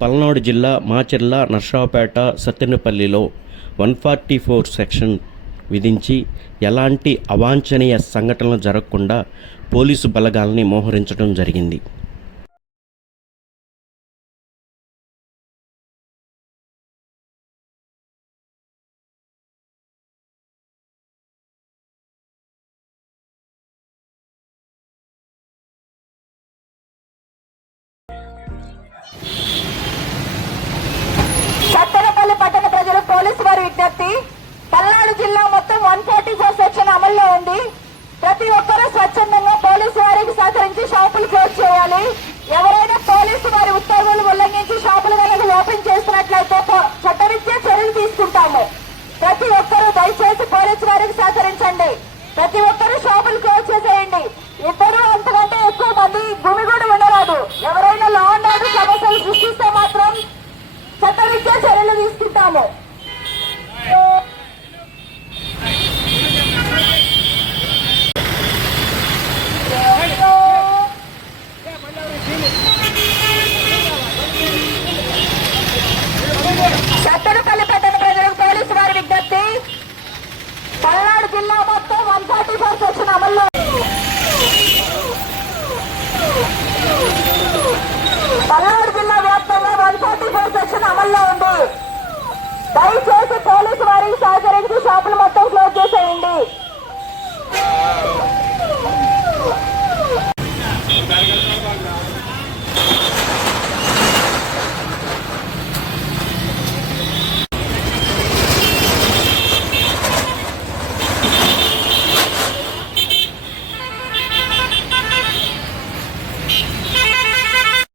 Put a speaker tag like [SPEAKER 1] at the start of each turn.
[SPEAKER 1] పల్నాడు జిల్లా మాచెర్ల నర్సాపేట సత్తెనపల్లిలో one forty four section విధించి ఎలాంటి అవాంఛనీయ సంఘటనలు జరగకుండా పోలీసు బలగాల్ని మోహరించడం జరిగింది.
[SPEAKER 2] ఉల్లంఘించి షాపులు క్లోజ్ చేయాలి. ఎవరైనా పోలీసు వారి ఉత్తర్వులు ఉల్లంఘించి షాపులు కనుక ఓపెన్ చేసినట్లయితే చట్టరీత్యా చర్యలు తీసుకుంటాము. ప్రతి ఒక్కరూ దయచేసి పోలీసు వారికి సహకరించండి. ప్రతి ఒక్కరూ షాపులు క్లోజ్ చేసేయండి. ఇద్దరు అంతకంటే ఎక్కువ మంది కూడా ఉండరాదు. ఎవరైనా లా అండ్ ఆర్డర్ సమస్యలు సృష్టిస్తే మాత్రం చట్టరీత్యా చర్యలు తీసుకుంటాము చట్టనపల్లి పట్టణ ప్రజలకు పోలీసు వారి విజ్ఞప్తి పల్నాడు జిల్లా మొత్తం వన్ ఫార్టీ ఫోర్ సెక్షన్ అమల్లో. పల్నాడు జిల్లా వ్యాప్తంగా వన్ ఫార్టీ ఫోర్ సెక్షన్ అమల్లో ఉంది. దయచేసి పోలీసు వారికి సహకరించి షాపులు మొత్తం